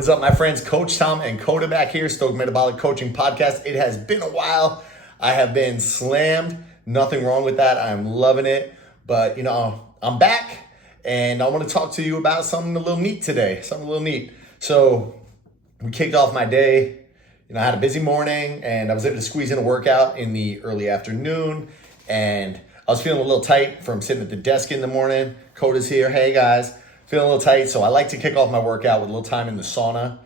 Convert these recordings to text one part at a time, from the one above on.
What is up, my friends? Coach Tom and Coda back here, Stoke Metabolic Coaching Podcast. It has been a while. I have been slammed. Nothing wrong with that. I'm loving it. But, I'm back, and I want to talk to you about something a little neat today. So we kicked off my day. I had a busy morning, and I was able to squeeze in a workout in the early afternoon, and I was feeling a little tight from sitting at the desk in the morning. Coda's here. Hey, guys. Feeling a little tight, so I like to kick off my workout with a little time in the sauna.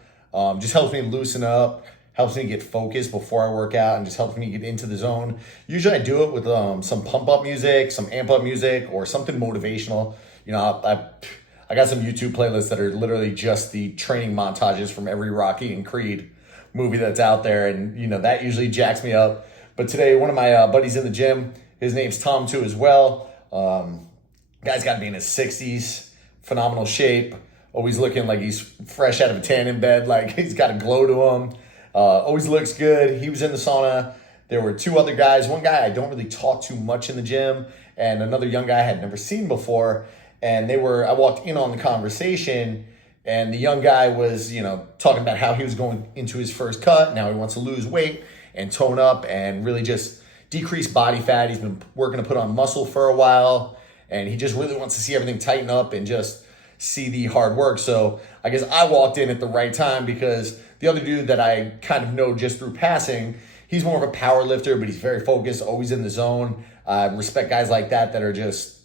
Just helps me loosen up, helps me get focused before I work out, and just helps me get into the zone. Usually I do it with some pump-up music, some amp-up music, or something motivational. I got some YouTube playlists that are literally just the training montages from every Rocky and Creed movie that's out there, and that usually jacks me up. But today, one of my buddies in the gym, his name's Tom too as well. Guy's got to be in his 60s. Phenomenal shape, always looking like he's fresh out of a tan in bed, like he's got a glow to him, always looks good. He was in the sauna. There were two other guys. One guy I don't really talk too much in the gym, and another young guy I had never seen before. And I walked in on the conversation, and the young guy was, talking about how he was going into his first cut. Now he wants to lose weight and tone up and really just decrease body fat. He's been working to put on muscle for a while, and he just really wants to see everything tighten up and just see the hard work. So I guess I walked in at the right time, because the other dude that I kind of know just through passing, he's more of a power lifter, but he's very focused, always in the zone. Respect guys like that are just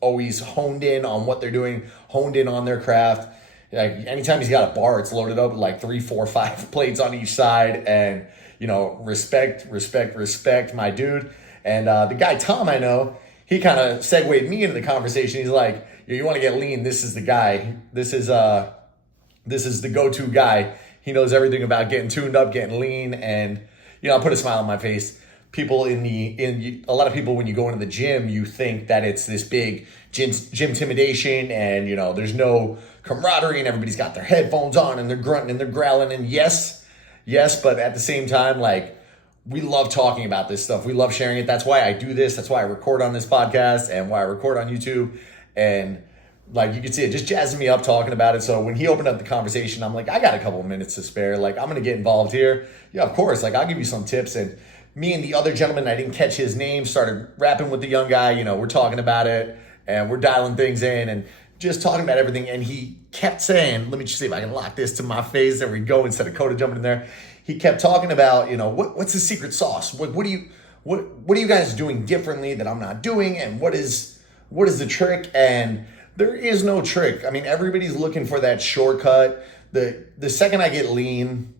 always honed in on what they're doing, honed in on their craft. Like anytime he's got a bar, it's loaded up with like 3, 4, 5 plates on each side. And, respect, my dude. And the guy, Tom, I know, he kind of segued me into the conversation. He's like, you want to get lean, this is the guy. This is the go-to guy. He knows everything about getting tuned up, getting lean. And, I put a smile on my face. A lot of people, when you go into the gym, you think that it's this big gym intimidation, and, there's no camaraderie, and everybody's got their headphones on, and they're grunting and they're growling. And yes, but at the same time, like, we love talking about this stuff. We love sharing it. That's why I do this. That's why I record on this podcast and why I record on YouTube. And like, you can see it just jazzing me up talking about it. So when he opened up the conversation, I'm like, I got a couple of minutes to spare. Like, I'm going to get involved here. Yeah, of course. Like, I'll give you some tips. And me and the other gentleman, I didn't catch his name, started rapping with the young guy. We're talking about it, and we're dialing things in and just talking about everything. And he kept saying, let me just see if I can lock this to my face. There we go. Instead of Coda jumping in there, he kept talking about, what's the secret sauce? What are you guys doing differently that I'm not doing? And what is the trick? And there is no trick. I mean, everybody's looking for that shortcut. The second I get lean,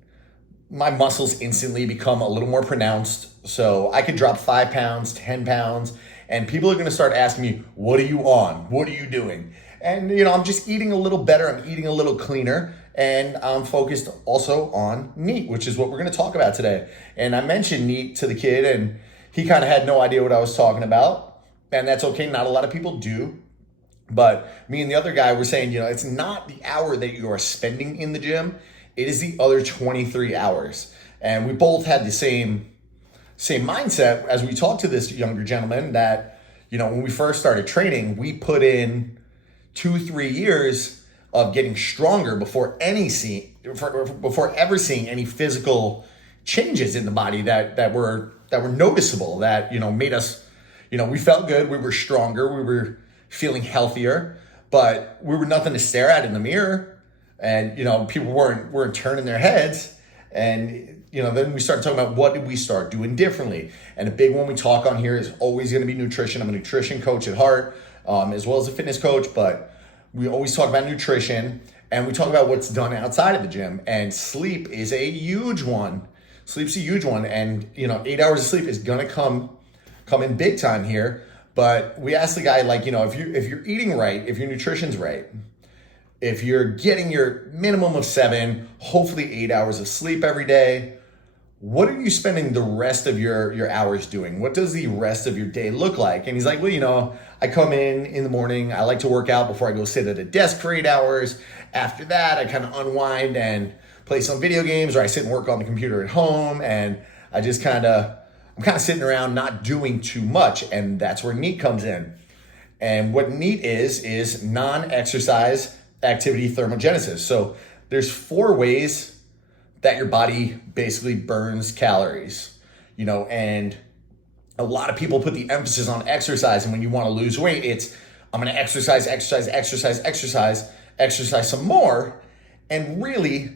my muscles instantly become a little more pronounced. So I could drop 5 pounds, 10 pounds, and people are going to start asking me, what are you on? What are you doing? And, I'm just eating a little better. I'm eating a little cleaner. And I'm focused also on NEAT, which is what we're going to talk about today. And I mentioned NEAT to the kid, and he kind of had no idea what I was talking about. And that's okay. Not a lot of people do. But me and the other guy were saying, it's not the hour that you are spending in the gym. It is the other 23 hours. And we both had the same mindset as we talked to this younger gentleman that, when we first started training, we put in 2-3 years of getting stronger before ever seeing any physical changes in the body that were noticeable, that made us, we felt good, we were stronger, we were feeling healthier, but we were nothing to stare at in the mirror, and people weren't turning their heads. And then we started talking about what did we start doing differently. And a big one we talk on here is always going to be nutrition. I'm a nutrition coach at heart, as well as a fitness coach, but we always talk about nutrition, and we talk about what's done outside of the gym. And sleep is a huge one. Sleep's a huge one. And 8 hours of sleep is gonna come in big time here. But we asked the guy, like, if you're eating right, if your nutrition's right, if you're getting your minimum of 7, hopefully 8 hours of sleep every day, what are you spending the rest of your hours doing? What does the rest of your day look like? And he's like, well, I come in the morning, I like to work out before I go sit at a desk for 8 hours. After that, I kind of unwind and play some video games, or I sit and work on the computer at home, and I'm kind of sitting around not doing too much. And that's where NEAT comes in. And what NEAT is non-exercise activity thermogenesis. So there's 4 ways that your body basically burns calories, and a lot of people put the emphasis on exercise. And when you want to lose weight, it's, I'm going to exercise some more. And really,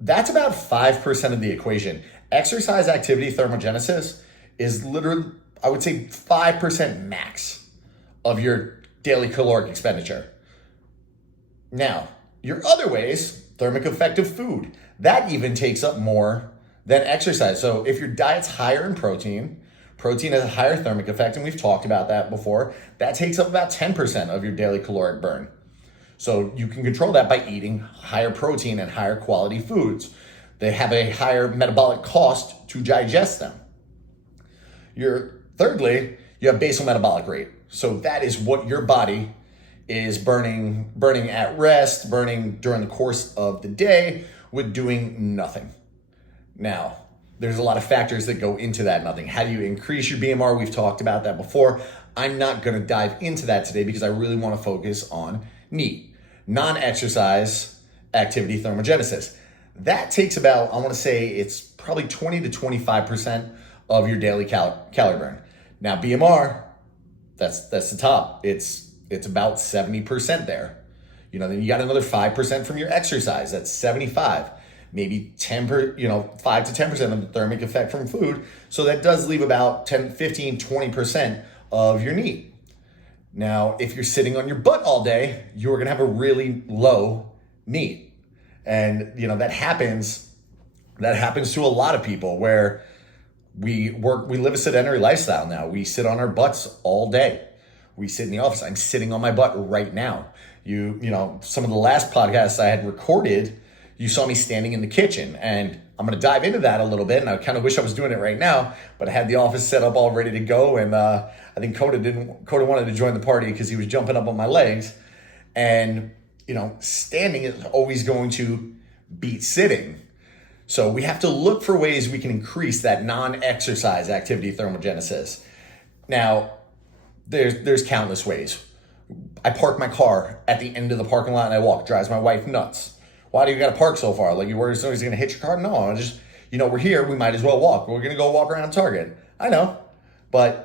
that's about 5% of the equation. Exercise activity thermogenesis is literally, I would say, 5% max of your daily caloric expenditure. Now, your other ways, thermic effect of food, that even takes up more than exercise. So if your diet's higher in protein has a higher thermic effect, and we've talked about that before. That takes up about 10% of your daily caloric burn. So you can control that by eating higher protein and higher quality foods. They have a higher metabolic cost to digest them. Thirdly, you have basal metabolic rate. So that is what your body is burning at rest, burning during the course of the day with doing nothing. Now, there's a lot of factors that go into that nothing. How do you increase your BMR? We've talked about that before. I'm not going to dive into that today because I really want to focus on NEAT, non-exercise activity thermogenesis. That takes about, I want to say it's probably 20 to 25% of your daily calorie burn. Now BMR, that's the top. It's about 70% there. Then you got another 5% from your exercise. That's 75. Maybe 5 to 10% of the thermic effect from food. So that does leave about 10, 15, 20% of your NEAT. Now, if you're sitting on your butt all day, you're going to have a really low NEAT. And, that happens to a lot of people where we live a sedentary lifestyle now. We sit on our butts all day. We sit in the office. I'm sitting on my butt right now. Some of the last podcasts I had recorded, you saw me standing in the kitchen, and I'm going to dive into that a little bit. And I kind of wish I was doing it right now, but I had the office set up all ready to go. And I think Coda wanted to join the party because he was jumping up on my legs. And, standing is always going to beat sitting. So we have to look for ways we can increase that non-exercise activity thermogenesis. Now, there's countless ways. I park my car at the end of the parking lot and I walk. Drives my wife nuts. Why do you got to park so far? Like, you worried somebody's going to hit your car? No, I'm just, we're here. We might as well walk. We're going to go walk around Target. I know. But,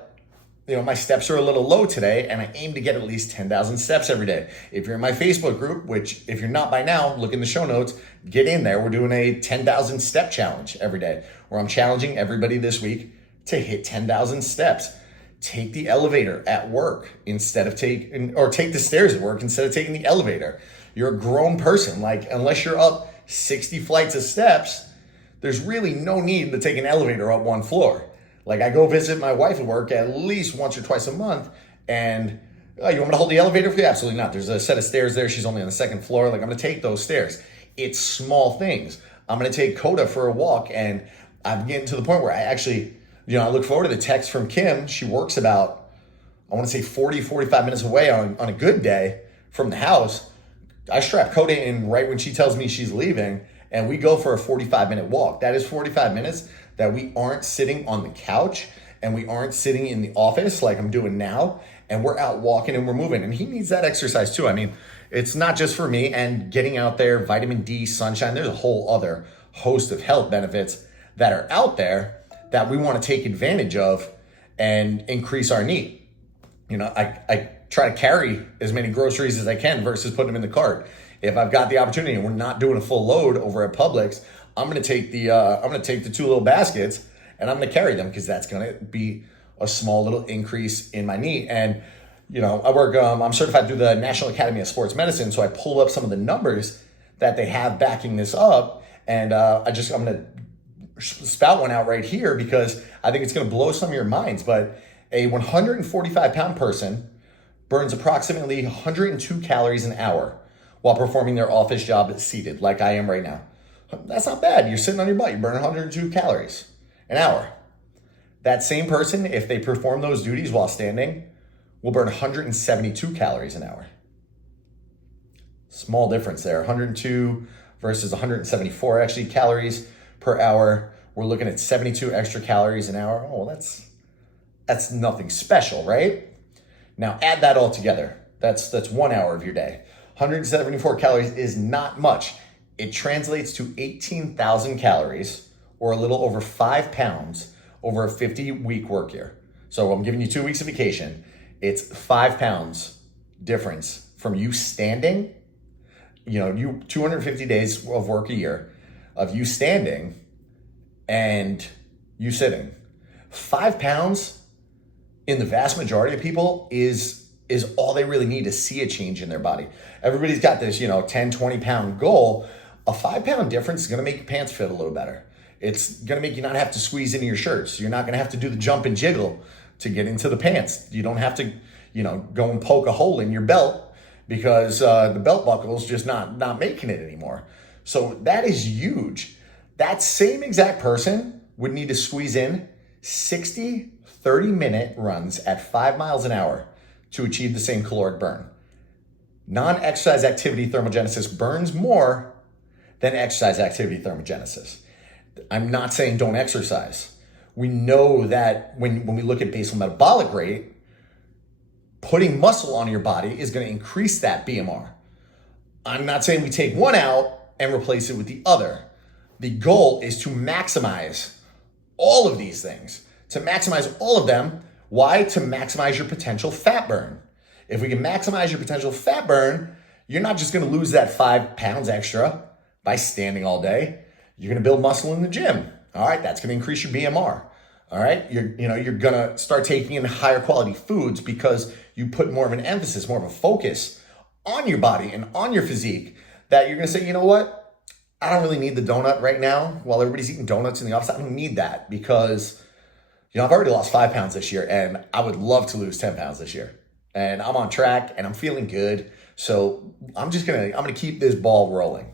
my steps are a little low today, and I aim to get at least 10,000 steps every day. If you're in my Facebook group, which if you're not by now, look in the show notes, get in there. We're doing a 10,000 step challenge every day where I'm challenging everybody this week to hit 10,000 steps. Take the elevator at work take the stairs at work instead of taking the elevator. You're a grown person. Unless you're up 60 flights of steps, there's really no need to take an elevator up one floor. I go visit my wife at work at least once or twice a month, and you want me to hold the elevator for you? Absolutely not. There's a set of stairs there. She's only on the second floor. I'm going to take those stairs. It's small things. I'm going to take Coda for a walk, and I'm getting to the point where I actually, I look forward to the text from Kim. She works about, I want to say 40, 45 minutes away on a good day from the house. I strap Coda in right when she tells me she's leaving, and we go for a 45-minute walk. That is 45 minutes that we aren't sitting on the couch and we aren't sitting in the office like I'm doing now, and we're out walking and we're moving. And he needs that exercise too. I mean, it's not just for me, and getting out there, vitamin D, sunshine, there's a whole other host of health benefits that are out there that we want to take advantage of and increase our NEAT. I try to carry as many groceries as I can versus putting them in the cart. If I've got the opportunity and we're not doing a full load over at Publix, I'm going to take the 2 little baskets and I'm going to carry them because that's going to be a small little increase in my NEAT. And I work. I'm certified through the National Academy of Sports Medicine, so I pulled up some of the numbers that they have backing this up, and I'm going to spout one out right here because I think it's going to blow some of your minds. But a 145-pound person burns approximately 102 calories an hour while performing their office job seated, like I am right now. That's not bad. You're sitting on your butt. You burn 102 calories an hour. That same person, if they perform those duties while standing, will burn 172 calories an hour. Small difference there. 102 versus 174 actually calories per hour. We're looking at 72 extra calories an hour. Oh, that's nothing special, right? Now add that all together. That's 1 hour of your day. 174 calories is not much. it translates to 18,000 calories or a little over 5 pounds over a 50-week work year. So I'm giving you 2 weeks of vacation. It's 5 pounds difference from you standing, you 250 days of work a year of you standing and you sitting. 5 pounds in the vast majority of people is all they really need to see a change in their body. Everybody's got this, 10, 20 pound goal. A 5 pound difference is going to make your pants fit a little better. It's going to make you not have to squeeze into your shirts. You're not going to have to do the jump and jiggle to get into the pants. You don't have to, go and poke a hole in your belt because the belt buckle is just not making it anymore. So that is huge. That same exact person would need to squeeze in 60 30-minute runs at 5 miles an hour to achieve the same caloric burn. Non-exercise activity thermogenesis burns more than exercise activity thermogenesis. I'm not saying don't exercise. We know that when we look at basal metabolic rate, putting muscle on your body is going to increase that BMR. I'm not saying we take one out and replace it with the other. The goal is to maximize all of these things. To maximize all of them, why? To maximize your potential fat burn. If we can maximize your potential fat burn, you're not just going to lose that 5 pounds extra by standing all day. You're going to build muscle in the gym. All right, that's going to increase your BMR. All right, you're going to start taking in higher quality foods because you put more of an emphasis, more of a focus on your body and on your physique, that you're going to say, you know what? I don't really need the donut right now. While everybody's eating donuts in the office, I don't need that because I've already lost 5 pounds this year and I would love to lose 10 pounds this year. And I'm on track and I'm feeling good. So I'm going to keep this ball rolling,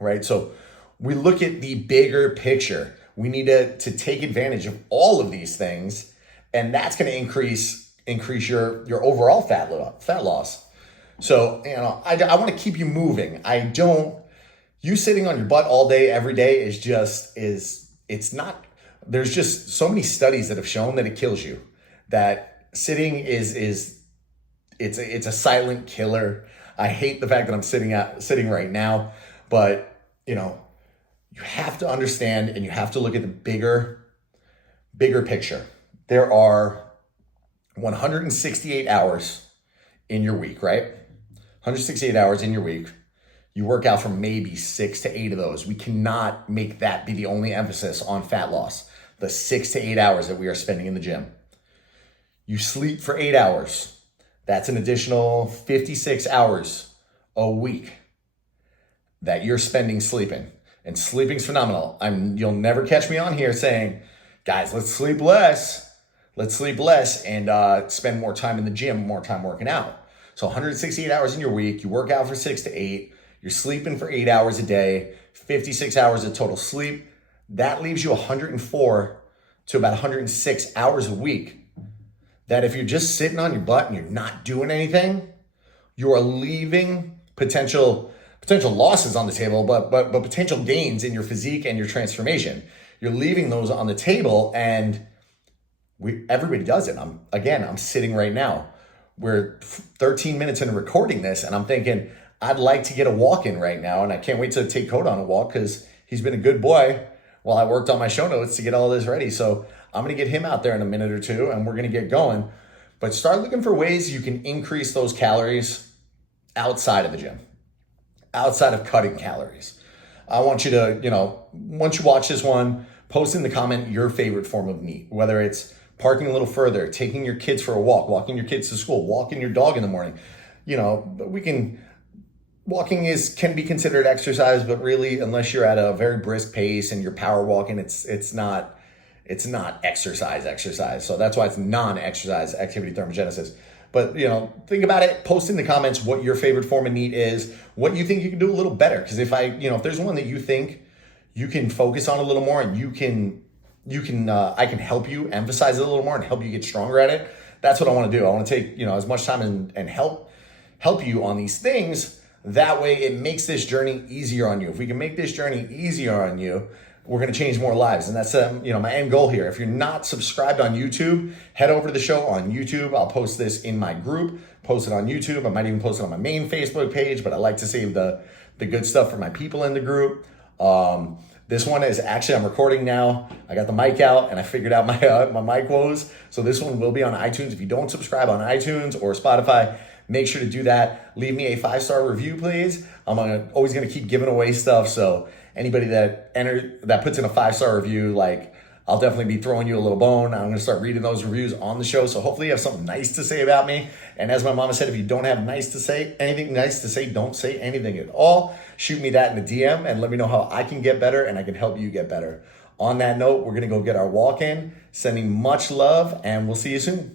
right? So we look at the bigger picture. We need to take advantage of all of these things, and that's going to increase your overall fat loss. So, I want to keep you moving. You sitting on your butt all day, every day it's not. There's just so many studies that have shown that it kills you. That sitting it's a silent killer. I hate the fact that I'm sitting right now, but you have to understand and you have to look at the bigger picture. There are 168 hours in your week, right? 168 hours in your week. You work out for maybe 6 to 8 of those. We cannot make that be the only emphasis on fat loss. The 6 to 8 hours that we are spending in the gym. You sleep for 8 hours. That's an additional 56 hours a week that you're spending sleeping. And sleeping's phenomenal. You'll never catch me on here saying, guys, let's sleep less. Let's sleep less and spend more time in the gym, more time working out. So 168 hours in your week, you work out for 6 to 8, you're sleeping for 8 hours a day, 56 hours of total sleep. That leaves you 104 to about 106 hours a week. That if you're just sitting on your butt and you're not doing anything, you are leaving potential losses on the table, but potential gains in your physique and your transformation. You're leaving those on the table, and everybody does it. I'm sitting right now. We're 13 minutes into recording this, and I'm thinking, I'd like to get a walk in right now, and I can't wait to take Code on a walk because he's been a good boy while I worked on my show notes to get all this ready. So I'm going to get him out there in a minute or two, and we're going to get going. But start looking for ways you can increase those calories outside of the gym. Outside of cutting calories. I want you to, once you watch this one, post in the comment your favorite form of meat, whether it's parking a little further, taking your kids for a walk, walking your kids to school, walking your dog in the morning. Walking can be considered exercise, but really, unless you're at a very brisk pace and you're power walking, it's not exercise. So that's why it's non-exercise activity thermogenesis. But, think about it, post in the comments what your favorite form of meat is, what you think you can do a little better. Because if there's one that you think you can focus on a little more and I can help you emphasize it a little more and help you get stronger at it. That's what I want to do. I want to take, as much time and help you on these things. That way it makes this journey easier on you. If we can make this journey easier on you, we're going to change more lives. And that's, my end goal here. If you're not subscribed on YouTube, head over to the show on YouTube. I'll post this in my group, post it on YouTube. I might even post it on my main Facebook page, but I like to save the good stuff for my people in the group. This one is actually, I'm recording now. I got the mic out and I figured out my mic woes. So this one will be on iTunes. If you don't subscribe on iTunes or Spotify, make sure to do that. Leave me a 5-star review, please. I'm always gonna keep giving away stuff. So anybody that puts in a 5-star review, like, I'll definitely be throwing you a little bone. I'm gonna start reading those reviews on the show. So hopefully you have something nice to say about me. And as my mama said, if you don't have anything nice to say, don't say anything at all. Shoot me that in the DM and let me know how I can get better and I can help you get better. On that note, we're gonna go get our walk in. Sending much love and we'll see you soon.